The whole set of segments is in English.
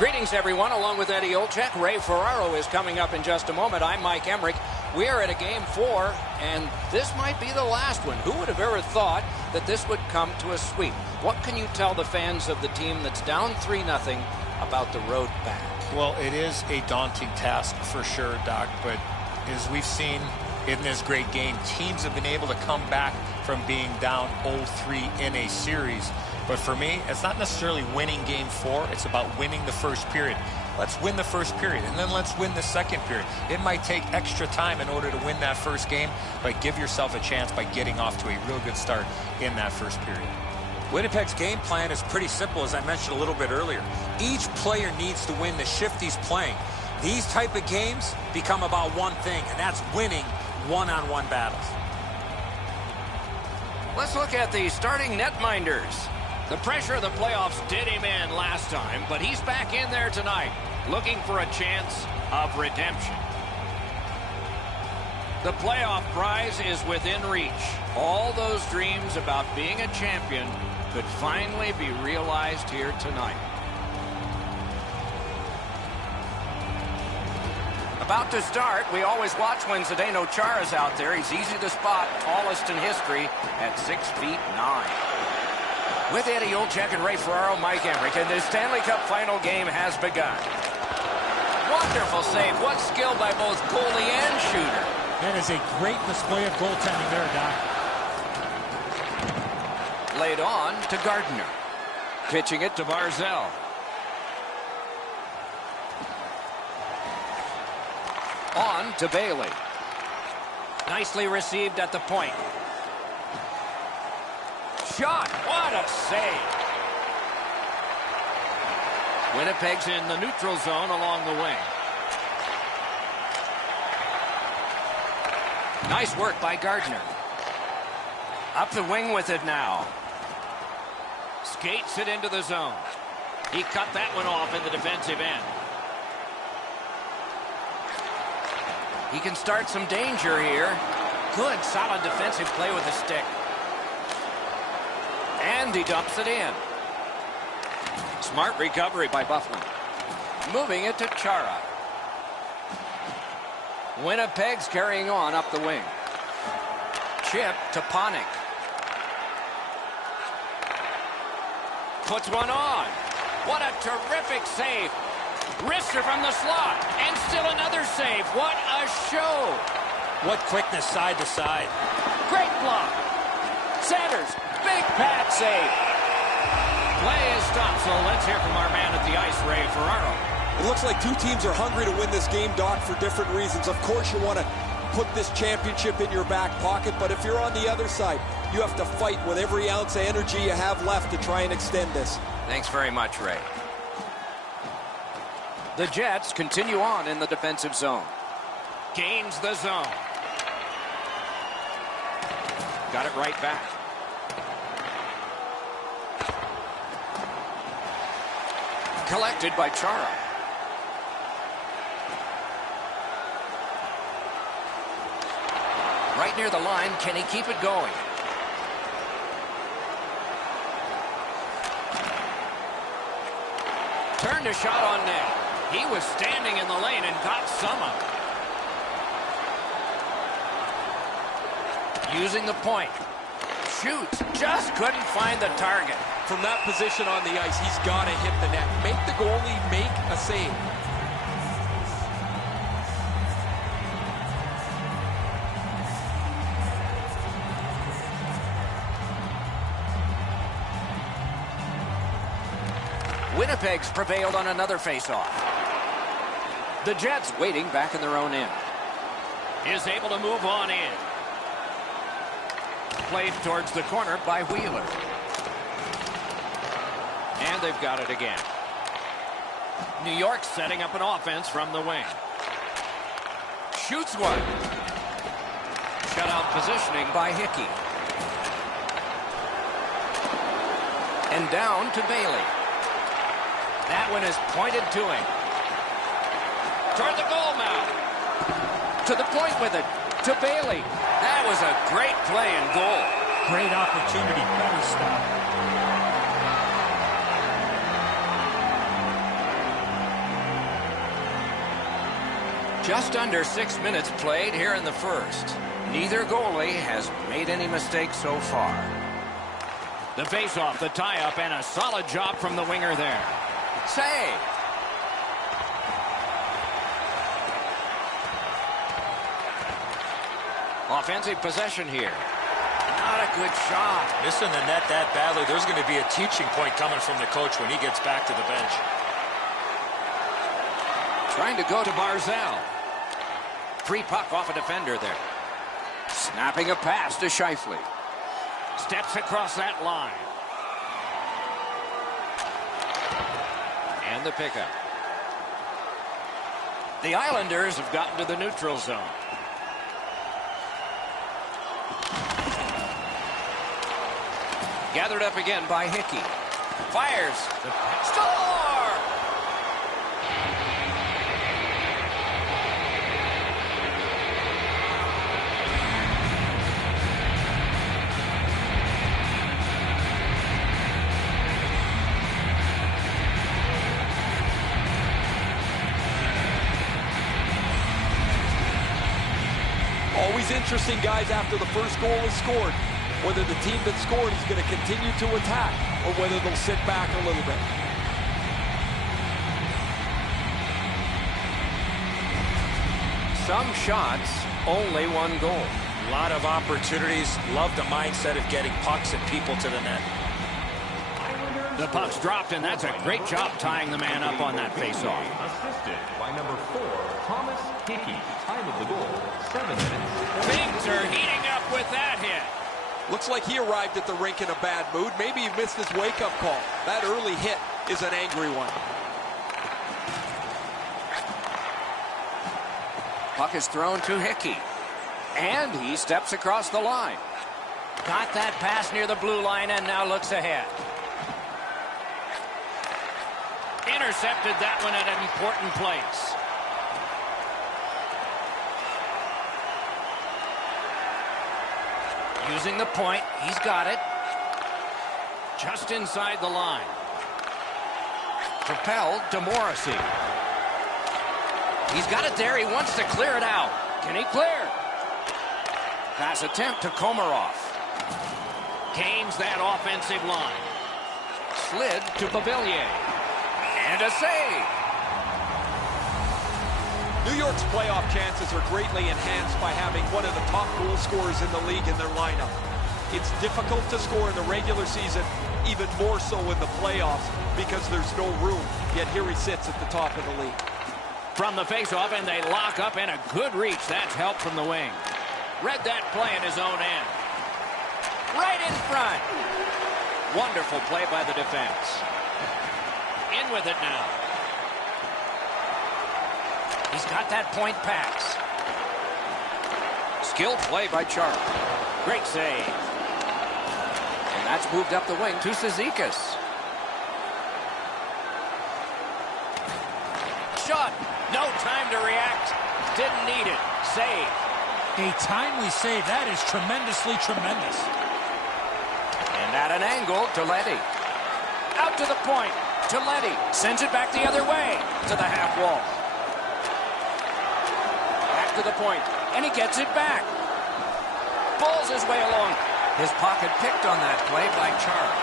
Greetings, everyone. Along with Eddie Olczyk, Ray Ferraro is coming up in just a moment. I'm Mike Emmerich. We are at a Game 4, and this might be the last one. Who would have ever thought that this would come to a sweep? What can you tell the fans of the team that's down 3-0 about the road back? Well, it is a daunting task for sure, Doc, but as we've seen in this great game, teams have been able to come back from being down 0-3 in a series. But for me, it's not necessarily winning Game 4. It's about winning the first period. Let's win the first period, and then let's win the second period. It might take extra time in order to win that first game, but give yourself a chance by getting off to a real good start in that first period. Winnipeg's game plan is pretty simple, as I mentioned a little bit earlier. Each player needs to win the shift he's playing. These type of games become about one thing, and that's winning one-on-one battles. Let's look at the starting netminders. The pressure of the playoffs did him in last time, but he's back in there tonight, looking for a chance of redemption. The playoff prize is within reach. All those dreams about being a champion could finally be realized here tonight. About to start, we always watch when Zdeno Chara's out there. He's easy to spot, tallest in history at 6'9". With Eddie Olczyk and Ray Ferraro, Mike Emmerich, and the Stanley Cup final game has begun. Wonderful save. What skill by both goalie and shooter. That is a great display of goaltending there, Doc. Laid on to Gardner. Pitching it to Barzell. On to Bailey. Nicely received at the point. Shot. What a save. Winnipeg's in the neutral zone along the wing. Nice work by Gardner. Up the wing with it now. Skates it into the zone. He cut that one off in the defensive end. He can start some danger here. Good, solid defensive play with the stick. And he dumps it in. Smart recovery by Bufflin. Moving it to Chara. Winnipeg's carrying on up the wing. Chip to Panik. Puts one on. What a terrific save. Wrister from the slot. And still another save. What a show. What quickness side to side. Great block. Centers. Big pad save. Play is stopped, so let's hear from our man at the ice, Ray Ferraro. It looks like two teams are hungry to win this game, Doc, for different reasons. Of course, you want to put this championship in your back pocket, but if you're on the other side, you have to fight with every ounce of energy you have left to try and extend this. Thanks very much, Ray. The Jets continue on in the defensive zone. Gains the zone. Got it right back. Collected by Chara. Right near the line, can he keep it going? Turned a shot on net. He was standing in the lane and got some of it. Using the point. Shoots. Just couldn't find the target. From that position on the ice, he's got to hit the net. Make the goalie make a save. Winnipeg's prevailed on another faceoff. The Jets waiting back in their own end. Is able to move on in. Played towards the corner by Wheeler. And they've got it again. New York setting up an offense from the wing. Shoots one. Shutout positioning by Hickey. And down to Bailey. That one is pointed to him. Toward the goal mouth. To the point with it. To Bailey. That was a great play and goal. Great opportunity. Better stop. Just under 6 minutes played here in the first. Neither goalie has made any mistakes so far. The face-off, the tie-up, and a solid job from the winger there. Save. Offensive possession here. Not a good shot. Missing the net that badly. There's going to be a teaching point coming from the coach when he gets back to the bench. Trying to go to Barzal. Free puck off a defender there. Snapping a pass to Scheifele. Steps across that line. And the pickup. The Islanders have gotten to the neutral zone. Gathered up again by Hickey. Fires. Score! Always interesting, guys, after the first goal is scored, whether the team that scored is going to continue to attack or whether they'll sit back a little bit. Some shots, only one goal. A lot of opportunities. Love the mindset of getting pucks and people to the net. The puck's dropped, and that's a great job tying the man up on that face-off. Assisted by number 4, Thomas Hickey. Time of the goal, 7 minutes. Things are heating up with that hit. Looks like he arrived at the rink in a bad mood. Maybe he missed his wake-up call. That early hit is an angry one. Puck is thrown to Hickey. And he steps across the line. Got that pass near the blue line and now looks ahead. Intercepted that one at an important place. Using the point, he's got it. Just inside the line. Propelled to Morrissey. He's got it there. He wants to clear it out. Can he clear? Pass attempt to Komarov. Gains that offensive line. Slid to Beauvillier. And a save. New York's playoff chances are greatly enhanced by having one of the top goal scorers in the league in their lineup. It's difficult to score in the regular season, even more so in the playoffs, because there's no room. Yet here he sits at the top of the league. From the face-off, and they lock up, and a good reach. That's help from the wing. Read that play in his own end. Right in front. Wonderful play by the defense. In with it now. He's got that point pass. Skilled play by Charles. Great save. And that's moved up the wing to Cizikas. Shot. No time to react. Didn't need it. Save. A timely save. That is tremendously tremendous. And at an angle to Letty. Out to the point. To Letty. Sends it back the other way. To the half wall. Back to the point. And he gets it back. Pulls his way along. His pocket picked on that play by Charles.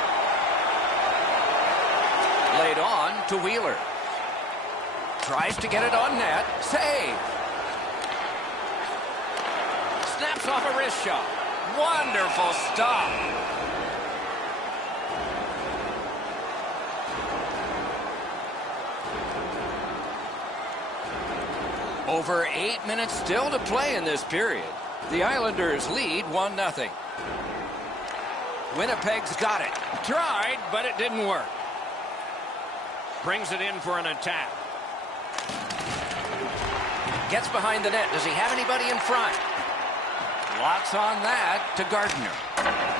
Laid on to Wheeler. Tries to get it on net. Save. Snaps off a wrist shot. Wonderful stop. Over 8 minutes still to play in this period. The Islanders lead 1-0. Winnipeg's got it. Tried, but it didn't work. Brings it in for an attack. Gets behind the net. Does he have anybody in front? Locks on that to Gardner.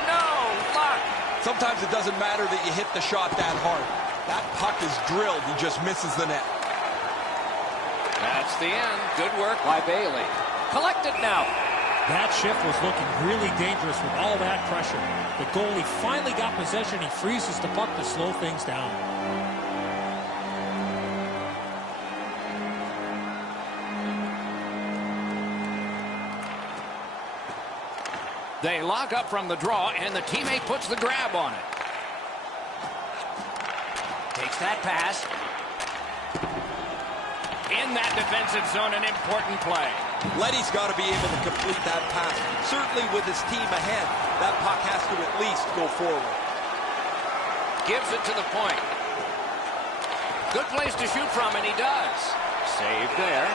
No luck. Sometimes it doesn't matter that you hit the shot that hard. That puck is drilled. He just misses the net. That's the end. Good work by Bailey. Collect it now. That shift was looking really dangerous with all that pressure. The goalie finally got possession. He freezes the puck to slow things down. They lock up from the draw, and the teammate puts the grab on it. Takes that pass. In that defensive zone, an important play. Letty's got to be able to complete that pass. Certainly with his team ahead, that puck has to at least go forward. Gives it to the point. Good place to shoot from, and he does. Save there.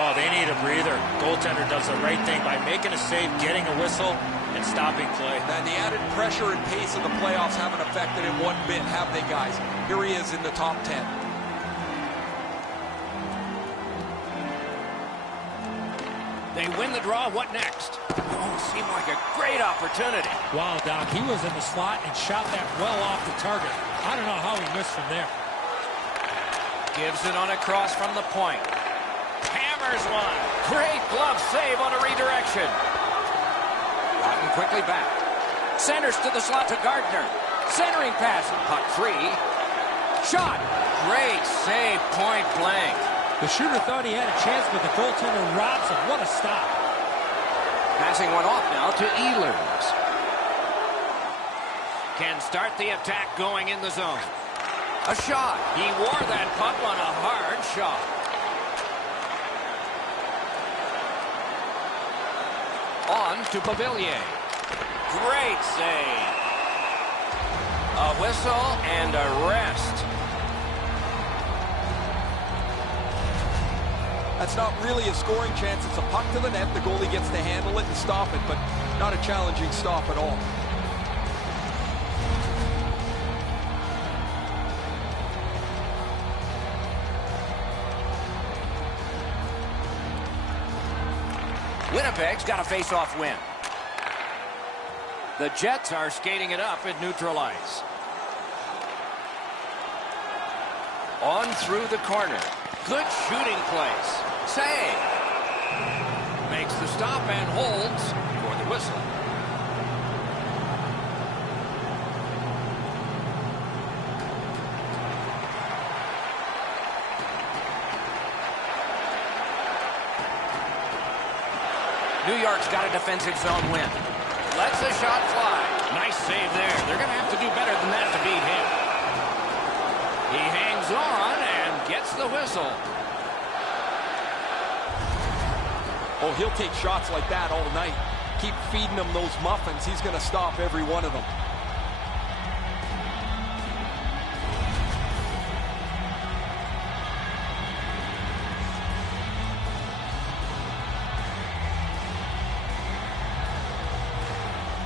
Oh, they need a breather. Goaltender does the right thing by making a save, getting a whistle, and stopping play. And the added pressure and pace of the playoffs haven't affected him one bit, have they, guys? Here he is in the top 10. They win the draw. What next? Oh, seemed like a great opportunity. Wow, Doc, he was in the slot and shot that well off the target. I don't know how he missed from there. Gives it on a cross from the point. Hammers one. Great glove save on a redirection. Gotten quickly back. Centers to the slot to Gardner. Centering pass. Puck free. Shot. Great save, point blank. The shooter thought he had a chance, but the goaltender robs him. What a stop. Passing one off now to Ehlers. Can start the attack going in the zone. A shot. He wore that puck on a hard shot. On to Pavillier. Great save. A whistle and a rest. That's not really a scoring chance. It's a puck to the net. The goalie gets to handle it and stop it, but not a challenging stop at all. Winnipeg's got a face-off win. The Jets are skating it up at neutral ice. On through the corner. Good shooting place. Save. Makes the stop and holds for the whistle. New York's got a defensive zone win. Lets the shot fly. Nice save there. They're going to have to do better than that to beat him. He hangs on and gets the whistle. Oh, he'll take shots like that all night. Keep feeding him those muffins. He's going to stop every one of them.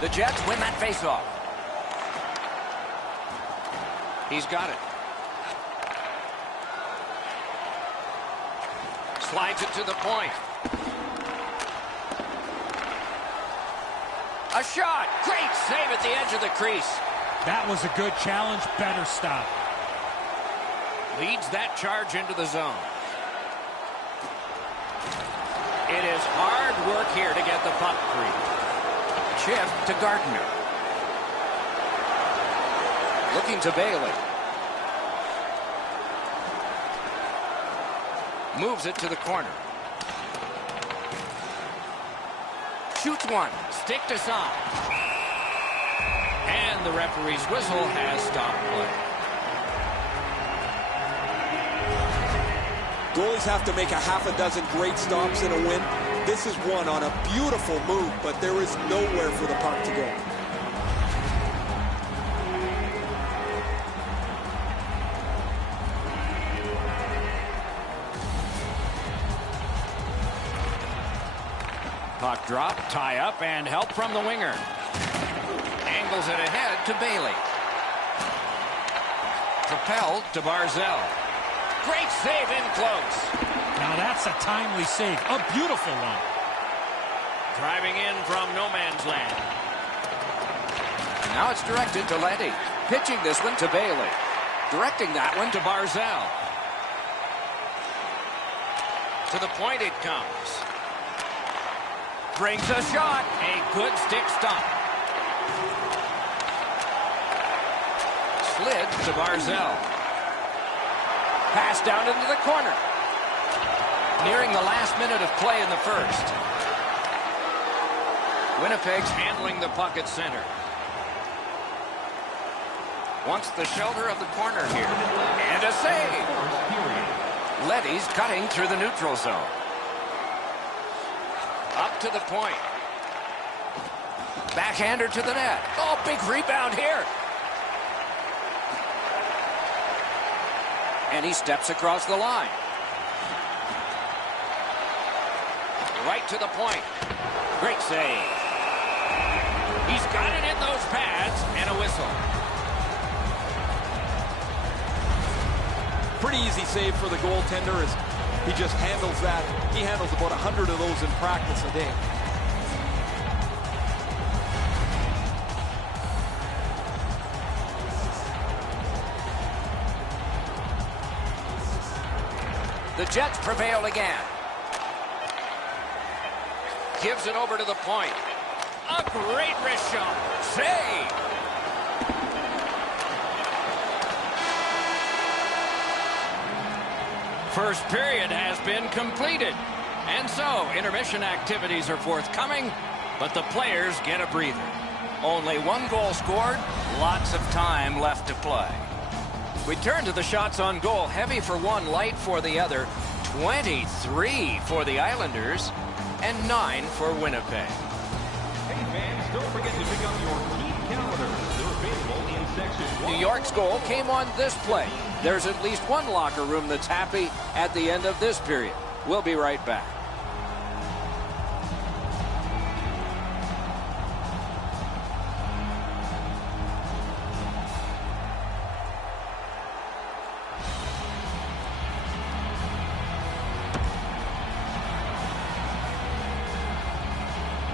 The Jets win that faceoff. He's got it. Slides it to the point. A shot. Great save at the edge of the crease. That was a good challenge. Better stop. Leads that charge into the zone. It is hard work here to get the puck free. Chip to Gardner. Looking to Bailey. Moves it to the corner. Shoots one. Stick to side. And the referee's whistle has stopped play. Goalies have to make a half a dozen great stops in a win. This is one on a beautiful move, but there is nowhere for the puck to go. Puck drop, tie up, and help from the winger. Angles it ahead to Bailey. Propelled to Barzell. Great save in close. Now that's a timely save. A beautiful one. Driving in from no man's land. Now it's directed to Letty. Pitching this one to Bailey. Directing that one to Barzell. To the point it comes. Brings a shot. A good stick stop. Slid to Barzell. Pass down into the corner. Nearing the last minute of play in the first. Winnipeg's handling the puck at center. Wants the shelter of the corner here. And a save. Leddy's cutting through the neutral zone. Up to the point. Backhander to the net. Oh, big rebound here. And he steps across the line. Right to the point. Great save. He's got it in those pads and a whistle. Pretty easy save for the goaltender as he just handles that. He handles about 100 of those in practice a day. The Jets prevail again. Gives it over to the point. A great wrist shot. Save. First period has been completed. And so, intermission activities are forthcoming, but the players get a breather. Only one goal scored, lots of time left to play. We turn to the shots on goal. Heavy for one, light for the other. 23 for the Islanders and 9 for Winnipeg. Hey fans, don't forget to pick up your team calendars. They're available in section 1. New York's goal came on this play. There's at least one locker room that's happy at the end of this period. We'll be right back.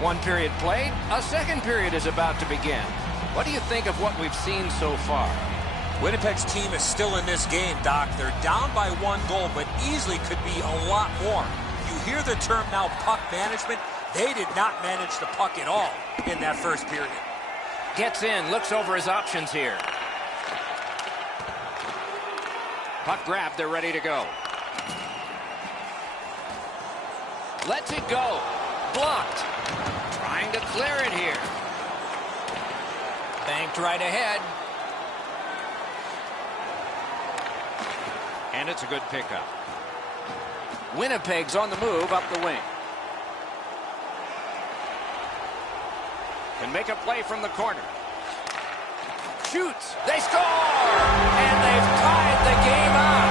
One period played, a second period is about to begin. What do you think of what we've seen so far? Winnipeg's team is still in this game, Doc. They're down by 1 goal, but easily could be a lot more. You hear the term now, puck management. They did not manage the puck at all in that first period. Gets in, looks over his options here. Puck grabbed, they're ready to go. Lets it go. Blocked. Trying to clear it here. Banked right ahead. And it's a good pickup. Winnipeg's on the move up the wing. Can make a play from the corner. Shoots. They score! And they've tied the game up.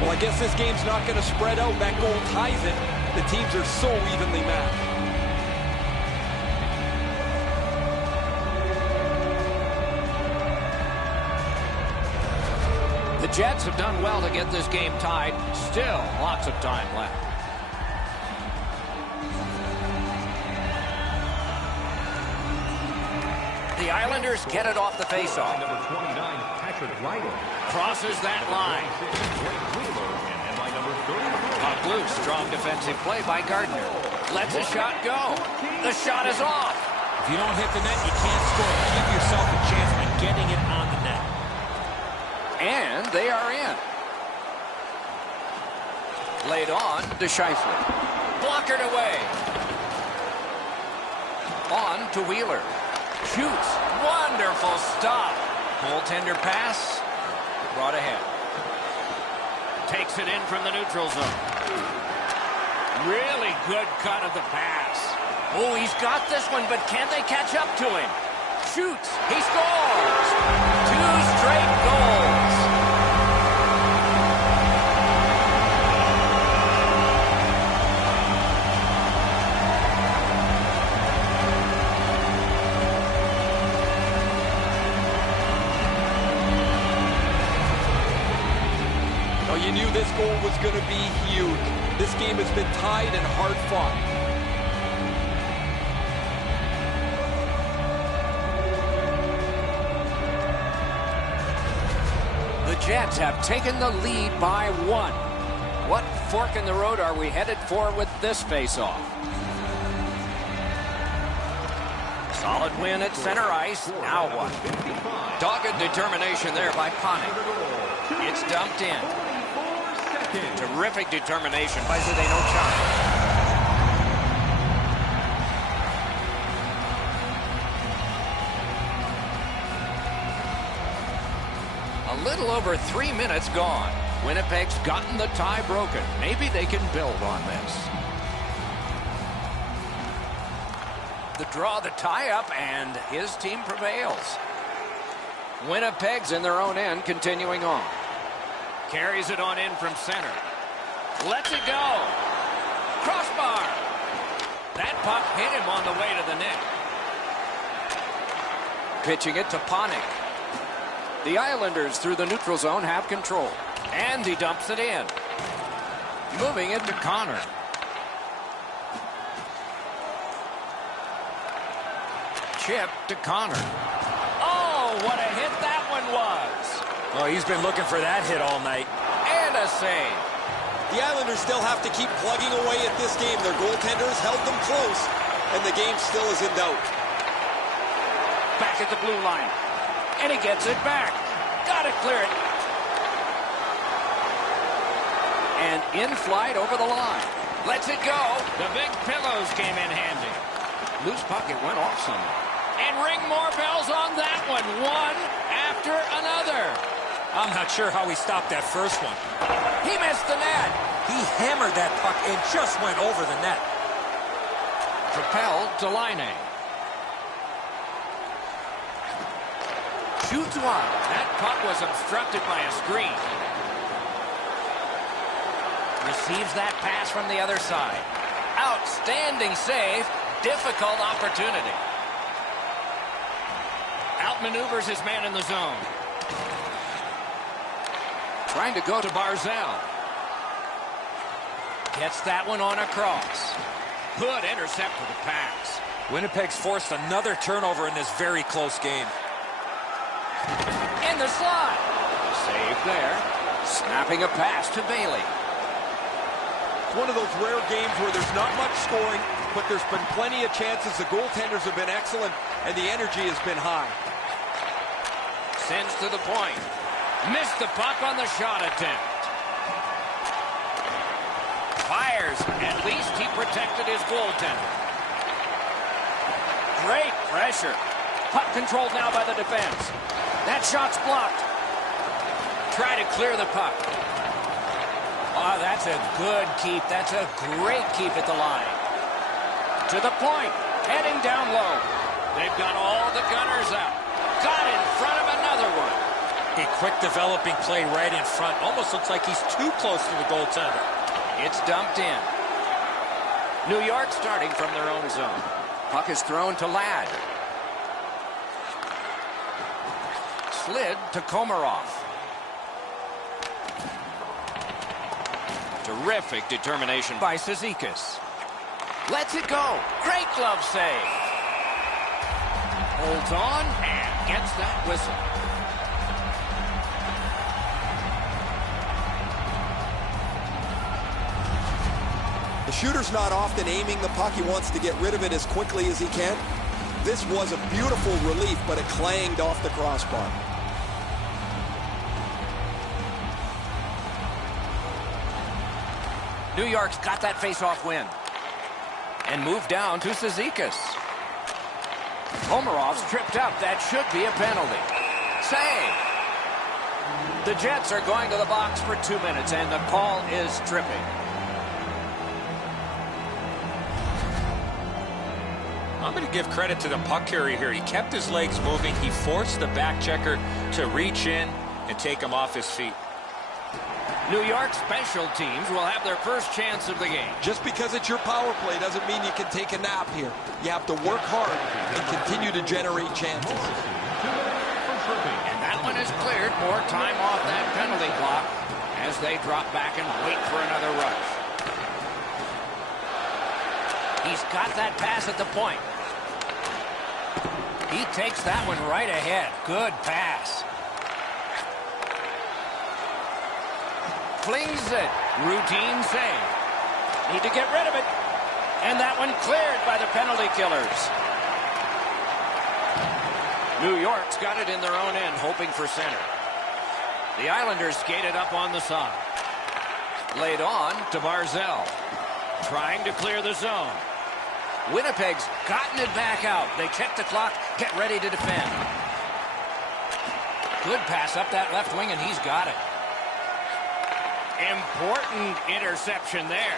Well, I guess this game's not going to spread out. That goal ties it. The teams are so evenly matched. The Jets have done well to get this game tied. Still lots of time left. The Islanders get it off the faceoff. Number 29, Patrick Ryder. Crosses that line. And by number 34. Puck loose. Strong defensive play by Gardner. Lets a shot go. The shot is off. If you don't hit the net, you can't score. Give yourself a chance by getting it on the net. And they are in. Laid on to Scheifele. Blockered away. On to Wheeler. Shoots. Wonderful stop. Goaltender pass. Brought ahead. Takes it in from the neutral zone. Really good cut of the pass. Oh, he's got this one, but can they catch up to him? Shoots. He scores. 2 straight goals. You knew this goal was going to be huge. This game has been tied and hard fought. The Jets have taken the lead by 1. What fork in the road are we headed for with this faceoff? Solid win at center ice. Now what? Dogged determination there by Panik. It's dumped in. Terrific determination by Zdeno Chara. A little over 3 minutes gone. Winnipeg's gotten the tie broken. Maybe they can build on this. The draw, the tie-up, and his team prevails. Winnipeg's in their own end, continuing on. Carries it on in from center. Lets it go. Crossbar. That puck hit him on the way to the net. Pitching it to Panik. The Islanders through the neutral zone have control. And he dumps it in. Moving it to Connor. Chip to Connor. Oh, what a hit that one was. Oh, he's been looking for that hit all night. And a save. The Islanders still have to keep plugging away at this game. Their goaltenders held them close, and the game still is in doubt. Back at the blue line. And he gets it back. Got to clear it. And in flight over the line. Lets it go. The big pillows came in handy. Loose puck, it went off somewhere. And ring more bells on that one. One after another. I'm not sure how he stopped that first one. He missed the net. He hammered that puck and just went over the net. Propelled to Line. Shoots one. That puck was obstructed by a screen. Receives that pass from the other side. Outstanding save. Difficult opportunity. Outmaneuvers his man in the zone. Trying to go to Barzal. Gets that one on across. Good intercept with the pass. Winnipeg's forced another turnover in this very close game. In the slot. Save there. Snapping a pass to Bailey. It's one of those rare games where there's not much scoring, but there's been plenty of chances. The goaltenders have been excellent, and the energy has been high. Sends to the point. Missed the puck on the shot attempt. Fires. At least he protected his goaltender. Great pressure. Puck controlled now by the defense. That shot's blocked. Try to clear the puck. Oh, that's a good keep. That's a great keep at the line. To the point. Heading down low. They've got all the gunners out. Got in front of another one. A quick developing play right in front. Almost looks like he's too close to the goaltender. It's dumped in. New York starting from their own zone. Puck is thrown to Ladd. Slid to Komarov. Terrific determination by Cizikas. Lets it go. Great glove save. Holds on and gets that whistle. The shooter's not often aiming the puck. He wants to get rid of it as quickly as he can. This was a beautiful relief, but it clanged off the crossbar. New York's got that face-off win. And moved down to Cizikas. Komarov's tripped up. That should be a penalty. Save. The Jets are going to the box for 2 minutes, and the call is tripping. I'm going to give credit to the puck carrier here. He kept his legs moving. He forced the back checker to reach in and take him off his feet. New York special teams will have their first chance of the game. Just because it's your power play doesn't mean you can take a nap here. You have to work hard and continue to generate chances. And that one is cleared. More time off that penalty clock as they drop back and wait for another rush. He's got that pass at the point. He takes that one right ahead. Good pass. Flings it. Routine save. Need to get rid of it. And that one cleared by the penalty killers. New York's got it in their own end, hoping for center. The Islanders skated up on the side. Laid on to Barzal. Trying to clear the zone. Winnipeg's gotten it back out. They check the clock, get ready to defend. Good pass up that left wing, and he's got it. Important interception there.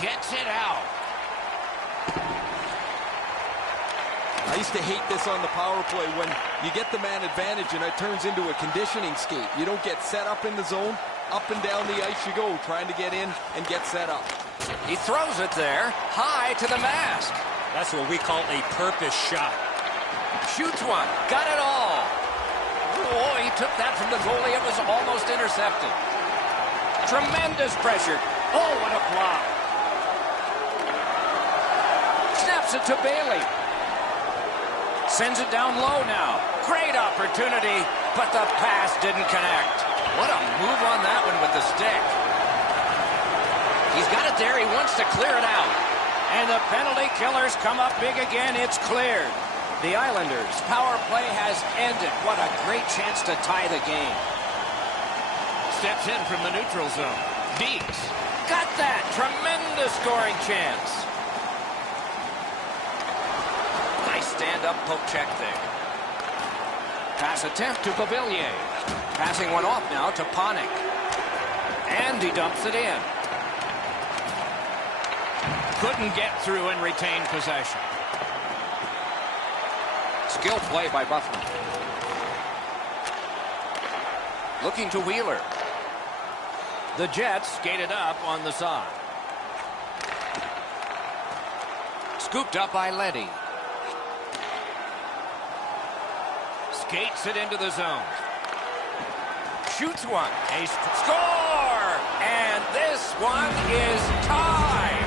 Gets it out. I used to hate this on the power play when you get the man advantage and it turns into a conditioning skate. You don't get set up in the zone. Up and down the ice you go, trying to get in and get set up. He throws it there, high to the mask. That's what we call a purpose shot. Shoots one, got it all. Oh, he took that from the goalie. It was almost intercepted. Tremendous pressure. Oh, what a block. Snaps it to Bailey. Sends it down low now. Great opportunity, but the pass didn't connect. What a move on that one with the stick. He's got it there. He wants to clear it out. And the penalty killers come up big again. It's cleared. The Islanders' power play has ended. What a great chance to tie the game. Steps in from the neutral zone. Beats. Got that. Tremendous scoring chance. Nice stand-up poke check there. Pass attempt to Beauvillier. Passing one off now to Panik. And he dumps it in. Couldn't get through and retain possession. Skill play by Buffalo. Looking to Wheeler. The Jets skated up on the side. Scooped up by Leddy. Skates it into the zone. Shoots one. A score! And this one is tied.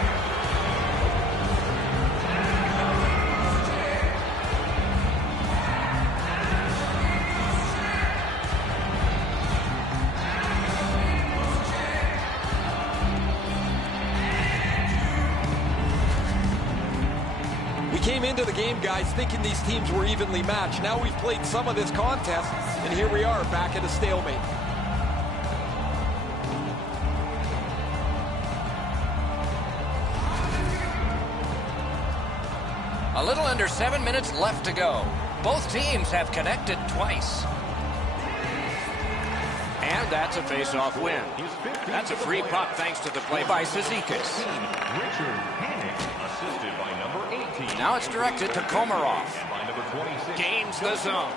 We came into the game, guys, thinking these teams were evenly matched. Now we've played some of this contest, and here we are back at a stalemate. A little under 7 minutes left to go. Both teams have connected twice. And that's a face-off win. That's a free puck thanks to the play by Cizikas. Richard Panik, assisted by number 18. Now it's directed to Komarov. And by number 26. Gains the zone.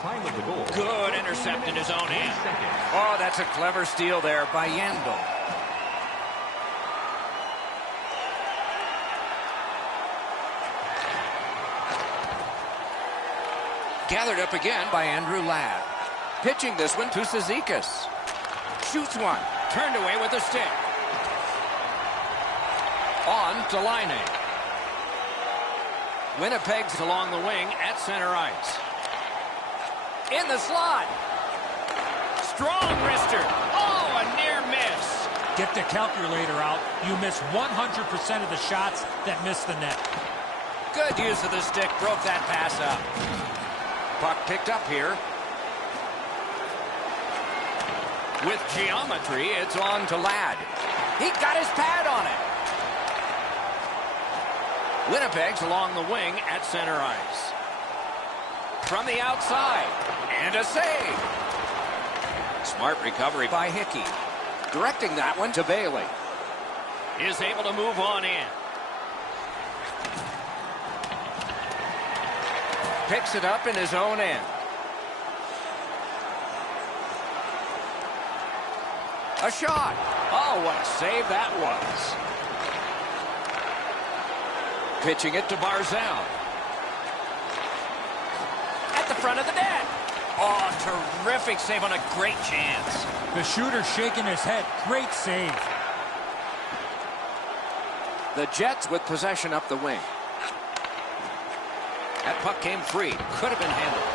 Time of the goal. Good intercept in his own end. Oh, that's a clever steal there by Yandel. Gathered up again by Andrew Ladd. Pitching this one to Cizikas. Shoots one. Turned away with a stick. On to Laine. Winnipeg's along the wing at center ice. In the slot. Strong wrister. Oh, a near miss. Get the calculator out. You miss 100% of the shots that miss the net. Good use of the stick. Broke that pass up. Puck picked up here. With geometry, it's on to Ladd. He got his pad on it. Winnipeg's along the wing at center ice. From the outside. And a save. Smart recovery by Hickey. Directing that one to Bailey. Is able to move on in. Picks it up in his own end. A shot. Oh, what a save that was. Pitching it to Barzal. At the front of the net. Oh, terrific save on a great chance. The shooter shaking his head. Great save. The Jets with possession up the wing. That puck came free. Could have been handled.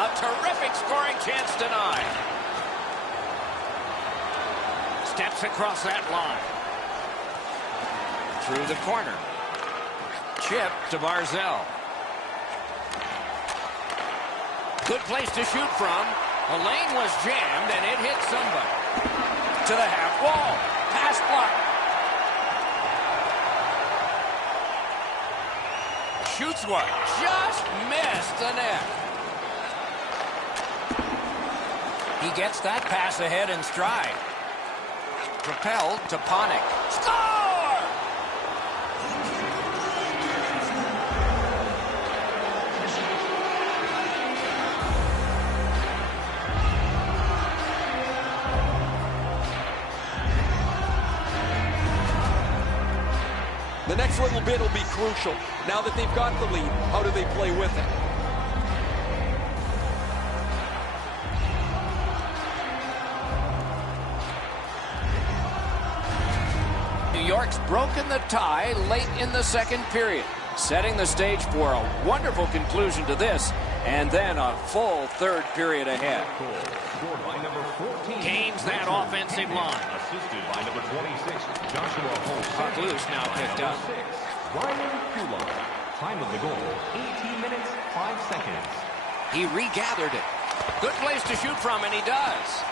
A terrific scoring chance denied. Steps across that line. Through the corner. Chip to Barzal. Good place to shoot from. The lane was jammed, and it hit somebody. To the half wall. Pass block. Shoots one. Just missed the net. He gets that pass ahead in stride. Propelled to Panik. Score! The next little bit will be crucial. Now that they've got the lead, how do they play with it? New York's broken the tie late in the second period, setting the stage for a wonderful conclusion to this, and then a full third period ahead. Scored by number 14. Gains that offensive line. Assisted by number 26, Joshua Holmes. Puck loose now picked up. 6, Ryan Kulak. Time of the goal, 18 minutes, 5 seconds. He regathered it. Good place to shoot from, and he does.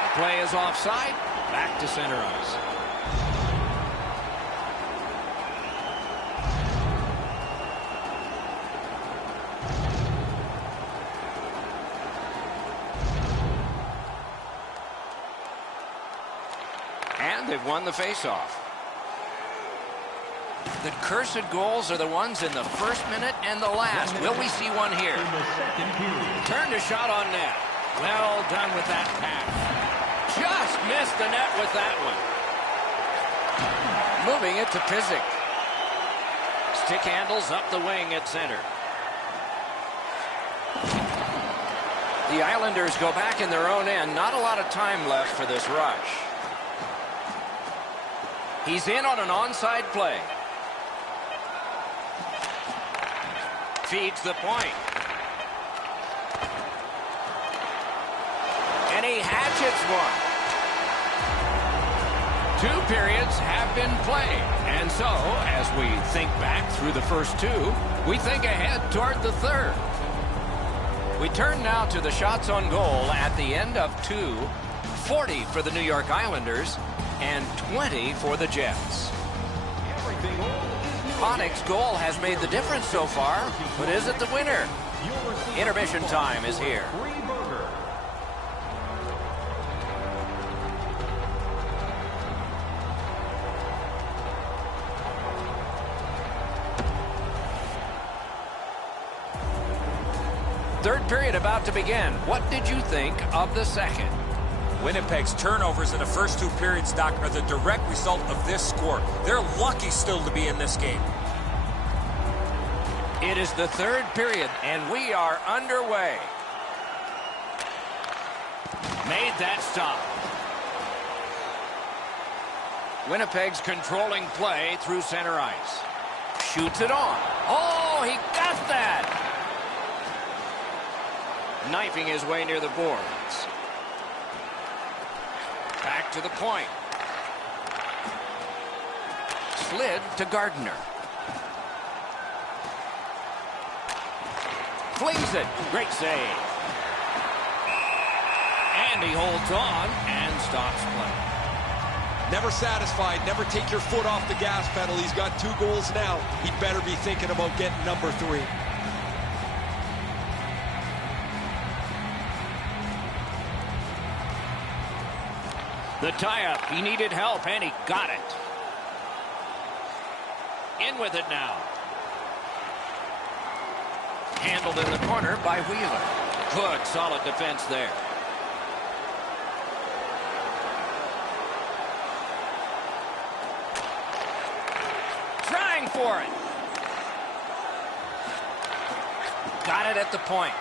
The play is offside. Back to center ice. And they've won the faceoff. The cursed goals are the ones in the first minute and the last. Will we see one here? In the second period. Turned a shot on net. Well done with that pass. Just missed the net with that one. Moving it to Pizik. Stick handles up the wing at center. The Islanders go back in their own end. Not a lot of time left for this rush. He's in on an onside play. Feeds the point. And he hatchets one. 2 periods have been played. And so, as we think back through the first 2, we think ahead toward the third. We turn now to the shots on goal at the end of 2. 40 for the New York Islanders and 20 for the Jets. Panik's goal has made the difference so far, but is it the winner? Intermission time is here. Third period about to begin. What did you think of the second? Winnipeg's turnovers in the first 2 periods, Doc, are the direct result of this score. They're lucky still to be in this game. It is the third period, and we are underway. Made that stop. Winnipeg's controlling play through center ice. Shoots it on. Oh, he got that! Knifing his way near the boards. Back to the point. Slid to Gardner. Flings it. Great save. And he holds on and stops play. Never satisfied. Never take your foot off the gas pedal. He's got 2 goals now. He'd better be thinking about getting number 3. The tie-up. He needed help, and he got it. In with it now. Handled in the corner by Wheeler. Good, solid defense there. Trying for it. Got it at the point.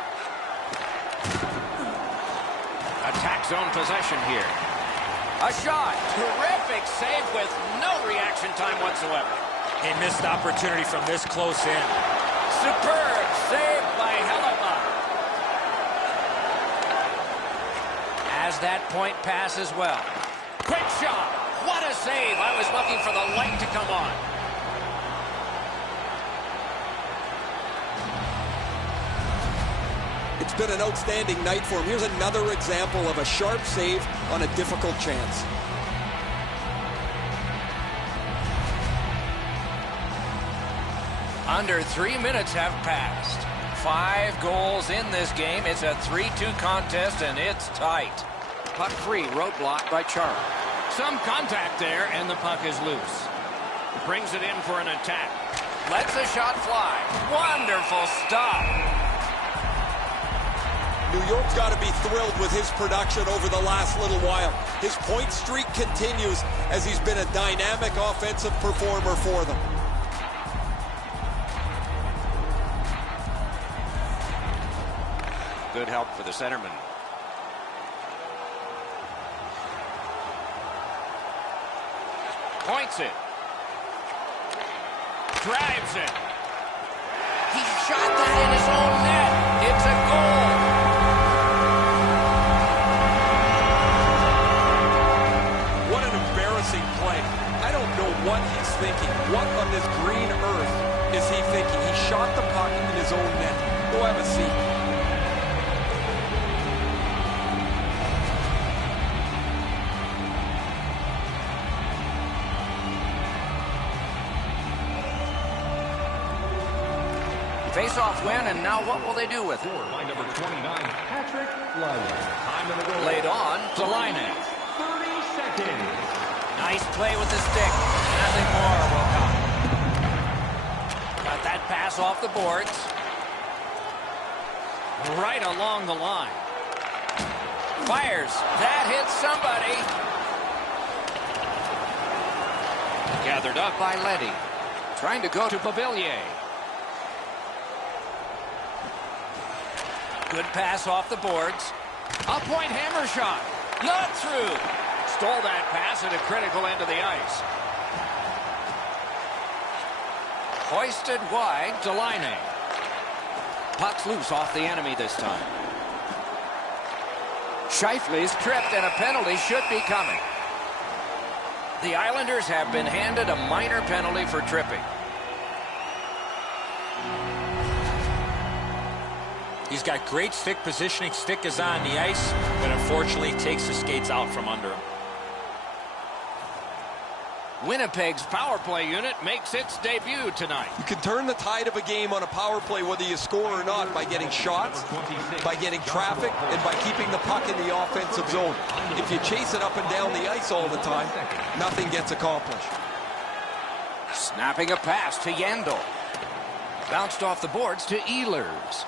Attack zone possession here. A shot. Terrific save with no reaction time whatsoever. A missed opportunity from this close in. Superb save by Hellebuck. As that point pass as well. Quick shot. What a save. I was looking for the light to come on. been an outstanding night for him. Here's another example of a sharp save on a difficult chance. Under 3 minutes have passed. 5 goals in this game. It's a 3-2 contest, and it's tight. Puck free, roadblock by Chara. Some contact there, and the puck is loose. Brings it in for an attack. Lets the shot fly. Wonderful stop. New York's got to be thrilled with his production over the last little while. His point streak continues as he's been a dynamic offensive performer for them. Good help for the centerman. Points it. Drives it. He shot that in his own net. It's a goal. What an embarrassing play. I don't know what he's thinking. What on this green earth is he thinking? He shot the puck in his own net. Go have a seat. Face-off win, and now what will they do with it? By number 29, Patrick Laine. Time of the goal. Laid on to Laine. 30 seconds. Nice play with the stick. Nothing more will come. Got that pass off the boards. Right along the line. Fires. That hits somebody. Gathered up by Leddy. Trying to go to Beauvillier. Good pass off the boards. A point hammer shot. Not through. Stole that pass at a critical end of the ice. Hoisted wide to Laine. Puck's loose off the enemy this time. Scheifele's tripped, and a penalty should be coming. The Islanders have been handed a minor penalty for tripping. He's got great stick positioning. Stick is on the ice, but unfortunately takes the skates out from under him. Winnipeg's power play unit makes its debut tonight. You can turn the tide of a game on a power play whether you score or not by getting shots, by getting traffic, and by keeping the puck in the offensive zone. If you chase it up and down the ice all the time, nothing gets accomplished. Snapping a pass to Yandel. Bounced off the boards to Ehlers.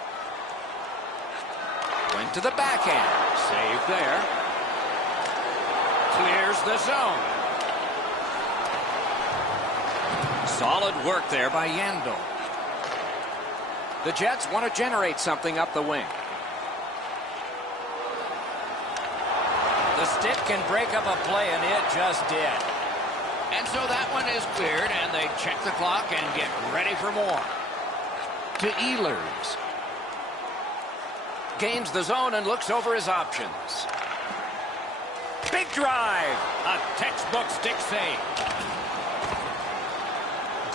Went to the backhand. Save there. Clears the zone. Solid work there by Yandel. The Jets want to generate something up the wing. The stick can break up a play, and it just did. And so that one is cleared, and they check the clock and get ready for more. To Ehlers. Gains the zone and looks over his options. Big drive. A textbook stick save.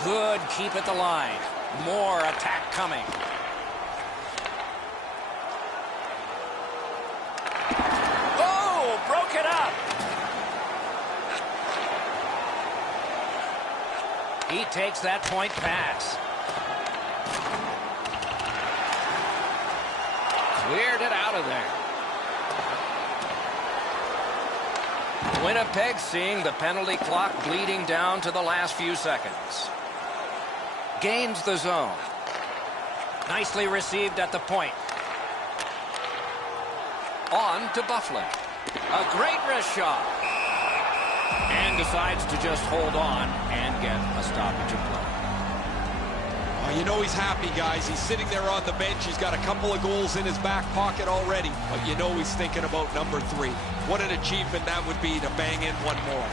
Good keep at the line. More attack coming. Oh, broke it up. He takes that point pass. Cleared it out of there. Winnipeg seeing the penalty clock bleeding down to the last few seconds. Gains the zone. Nicely received at the point. On to Bufflin. A great wrist shot. And decides to just hold on and get a stoppage of play. You know he's happy, guys. He's sitting there on the bench. He's got a couple of goals in his back pocket already. But you know he's thinking about number 3. What an achievement that would be to bang in one more.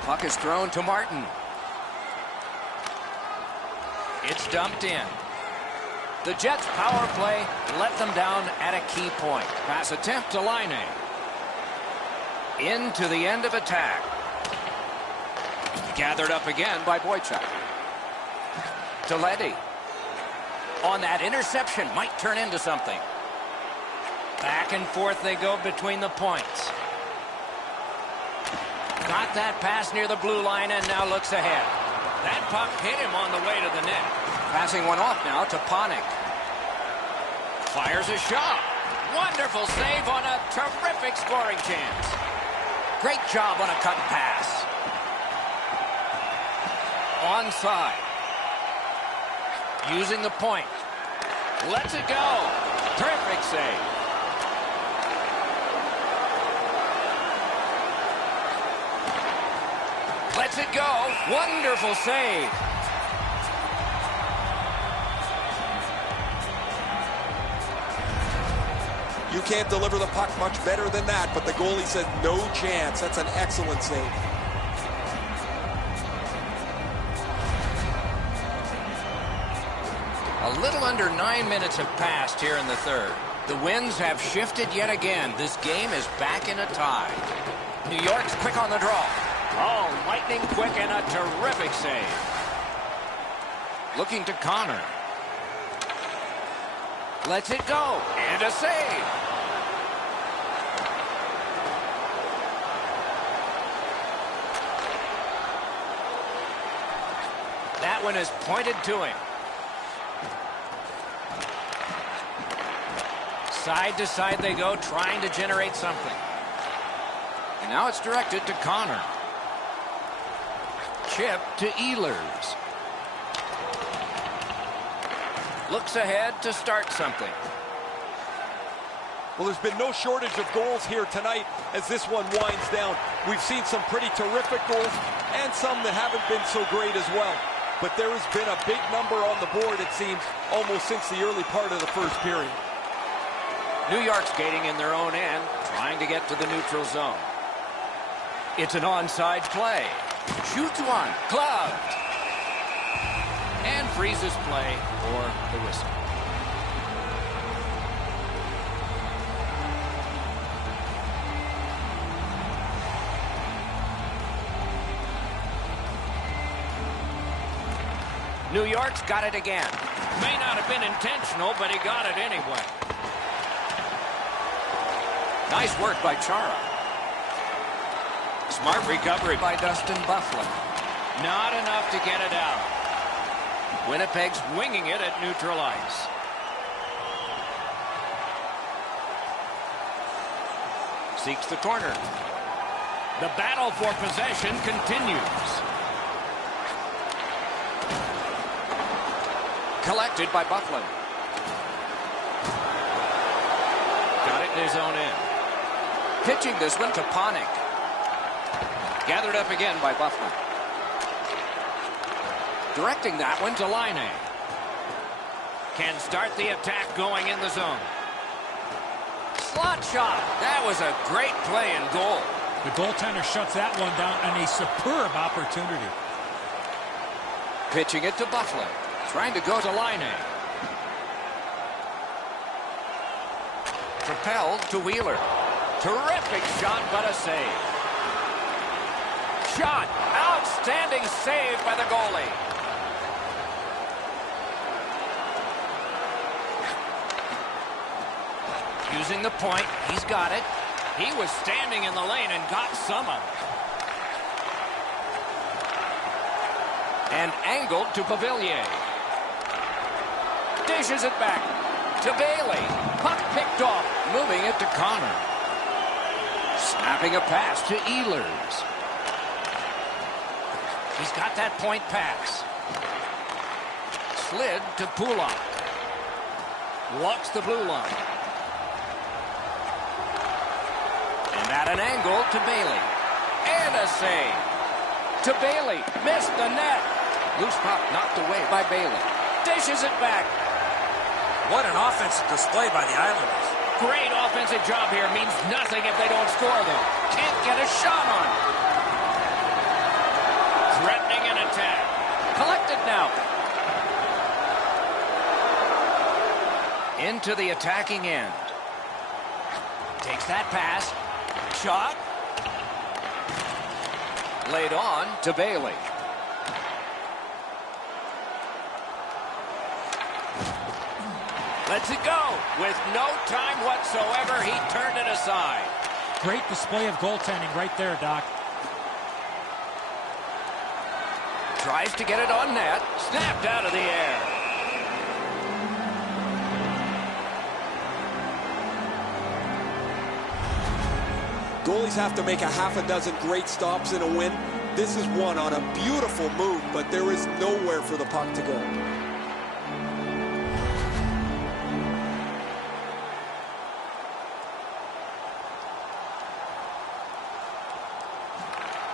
Puck is thrown to Martin. It's dumped in. The Jets' power play let them down at a key point. Pass attempt to Laine. Into the end of attack. Gathered up again by Boychuk. To Leddy. On that interception, might turn into something. Back and forth they go between the points. Got that pass near the blue line and now looks ahead. That puck hit him on the way to the net. Passing one off now to Panik. Fires a shot. Wonderful save on a terrific scoring chance. Great job on a cut pass. Onside. Using the point. Lets it go. Terrific save. Lets it go. Wonderful save. You can't deliver the puck much better than that, but the goalie said no chance. That's an excellent save. A little under 9 minutes have passed here in the third. The winds have shifted yet again. This game is back in a tie. New York's quick on the draw. Oh, lightning quick and a terrific save. Looking to Connor. Lets it go. And a save. That one is pointed to him. Side to side they go, trying to generate something. And now it's directed to Connor. Chip to Ehlers. Looks ahead to start something. Well, there's been no shortage of goals here tonight as this one winds down. We've seen some pretty terrific goals and some that haven't been so great as well. But there has been a big number on the board, it seems, almost since the early part of the first period. New York skating in their own end, trying to get to the neutral zone. It's an onside play. Shoots one, gloved. And freezes play for the whistle. New York's got it again. May not have been intentional, but he got it anyway. Nice work by Chara. Smart recovery by Dustin Byfuglien. Not enough to get it out. Winnipeg's winging it at neutral ice. Seeks the corner. The battle for possession continues. Collected by Byfuglien. Got it in his own end. Pitching this one to Panik. Gathered up again by Byfuglien. Directing that one to Laine. Can start the attack going in the zone. Slot shot. That was a great play and goal. The goaltender shuts that one down on a superb opportunity. Pitching it to Byfuglien. Trying to go to Laine. Propelled to Wheeler. Terrific shot, but a save. Shot. Outstanding save by the goalie. Using the point. He's got it. He was standing in the lane and got some of it. And angled to Pavilier. Dishes it back to Bailey. Puck picked off. Moving it to Connor. Snapping a pass to Ehlers. He's got that point pass. Slid to Pulak. Walks the blue line. And at an angle to Bailey. And a save. To Bailey. Missed the net. Loose puck knocked away by Bailey. Dishes it back. What an offensive display by the Islanders. Great offensive job here. Means nothing if they don't score, though. Can't get a shot on. Threatening an attack. Collected now. Into the attacking end. Takes that pass. Shot. Laid on to Bailey. Lets it go. With no time whatsoever, he turned it aside. Great display of goaltending right there, Doc. Tries to get it on net. Snapped out of the air. Goalies have to make a half a dozen great stops in a win. This is one on a beautiful move, but there is nowhere for the puck to go.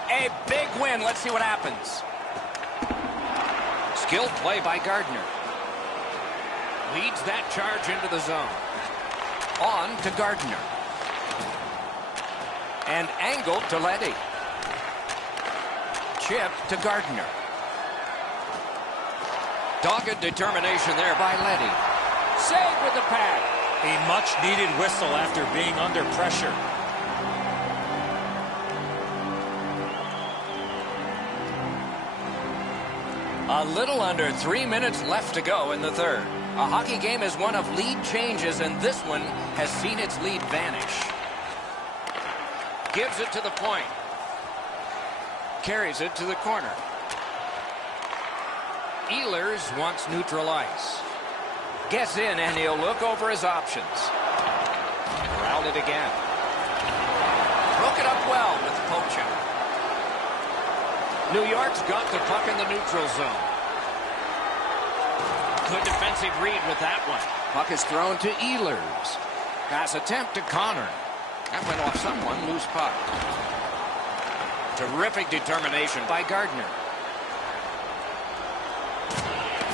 A big win. Let's see what happens. Skilled play by Gardner. Leads that charge into the zone. On to Gardner. And angled to Leddy. Chip to Gardner. Dogged determination there by Leddy. Save with the pad. A much-needed whistle after being under pressure. A little under 3 minutes left to go in the third. A hockey game is one of lead changes, and this one has seen its lead vanish. Gives it to the point. Carries it to the corner. Ehlers wants neutral ice. Gets in, and he'll look over his options. Corralled it again. Broke it up well with poke check. New York's got the puck in the neutral zone. Good defensive read with that one. Puck is thrown to Ehlers. Pass attempt to Connor. That went off someone. Loose puck. Terrific determination by Gardner.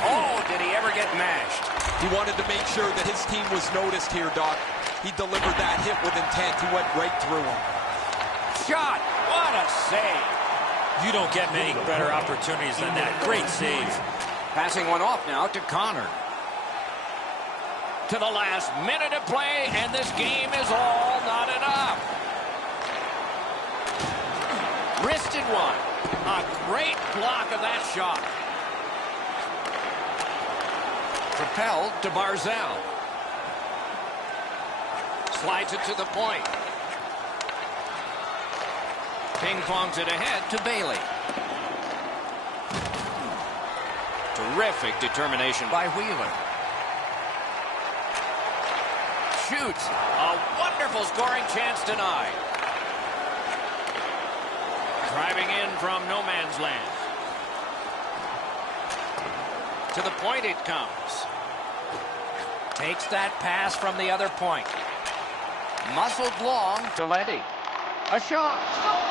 Oh, did he ever get mashed? He wanted to make sure that his team was noticed here, Doc. He delivered that hit with intent. He went right through him. Shot. What a save. You don't get many better opportunities than that. Great save. Passing one off now to Connor. To the last minute of play, and this game is all knotted up. Wristed one. A great block of that shot. Propelled to Barzal. Slides it to the point. Ping-pongs it ahead to Bailey. Terrific determination by Wheeler. Shoots. A wonderful scoring chance denied. Driving in from no man's land. To the point it comes. Takes that pass from the other point. Muscled long to Leddy. A shot. Score!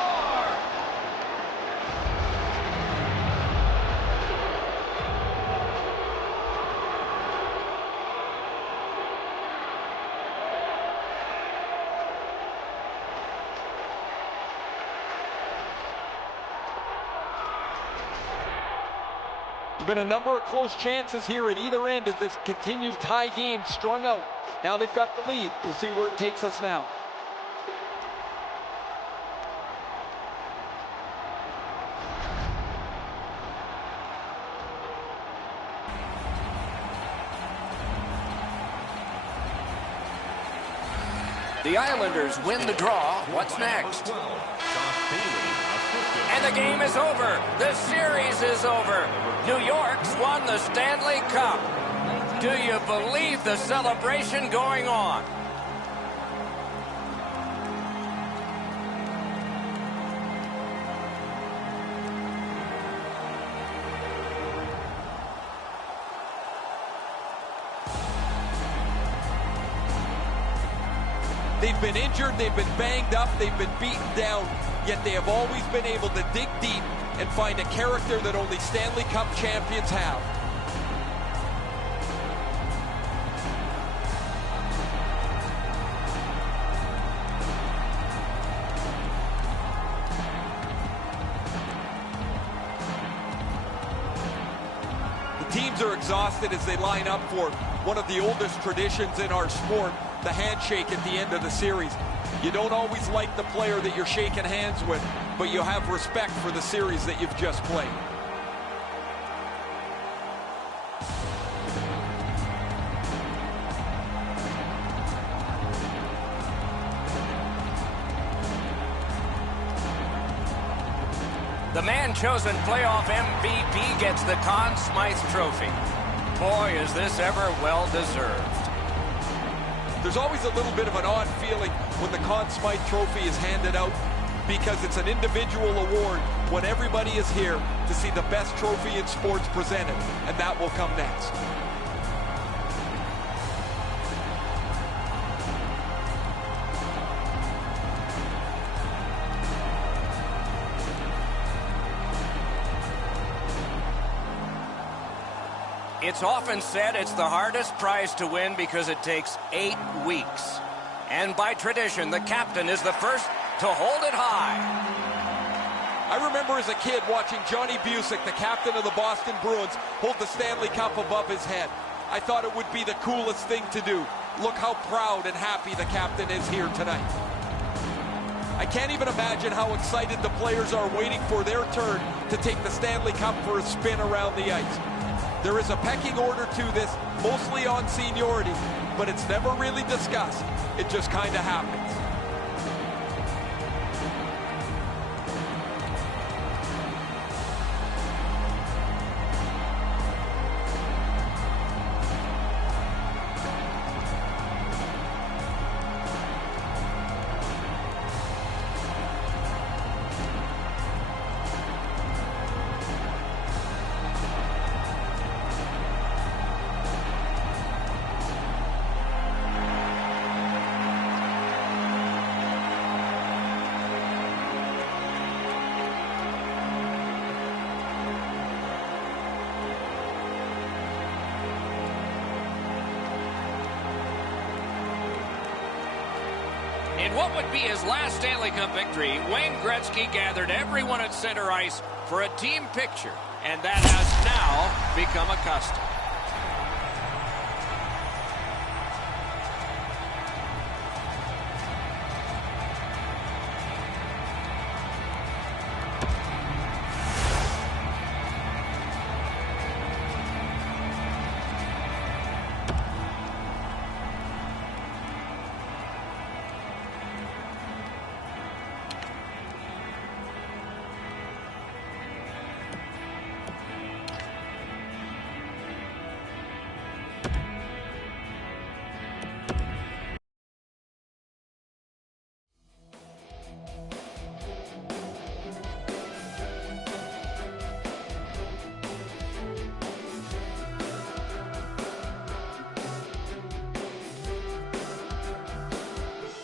Been a number of close chances here at either end as this continued tie game strung out. Now they've got the lead. We'll see where it takes us now. The Islanders win the draw. What's next? And the game is over. The series is over. New York's won the Stanley Cup. Do you believe the celebration going on? They've been injured, they've been banged up, they've been beaten down, yet they have always been able to dig deep and find a character that only Stanley Cup champions have. The teams are exhausted as they line up for one of the oldest traditions in our sport, the handshake at the end of the series. You don't always like the player that you're shaking hands with, but you have respect for the series that you've just played. The man chosen playoff MVP gets the Conn Smythe Trophy. Boy, is this ever well-deserved. There's always a little bit of an odd feeling when the Conn Smythe Trophy is handed out because it's an individual award when everybody is here to see the best trophy in sports presented, and that will come next. It's often said it's the hardest prize to win because it takes 8 weeks. And by tradition, the captain is the first to hold it high. I remember as a kid watching Johnny Busick, the captain of the Boston Bruins, hold the Stanley Cup above his head. I thought it would be the coolest thing to do. Look how proud and happy the captain is here tonight. I can't even imagine how excited the players are waiting for their turn to take the Stanley Cup for a spin around the ice. There is a pecking order to this, mostly on seniority, but it's never really discussed. It just kind of happens. In what would be his last Stanley Cup victory, Wayne Gretzky gathered everyone at center ice for a team picture, and that has now become a custom.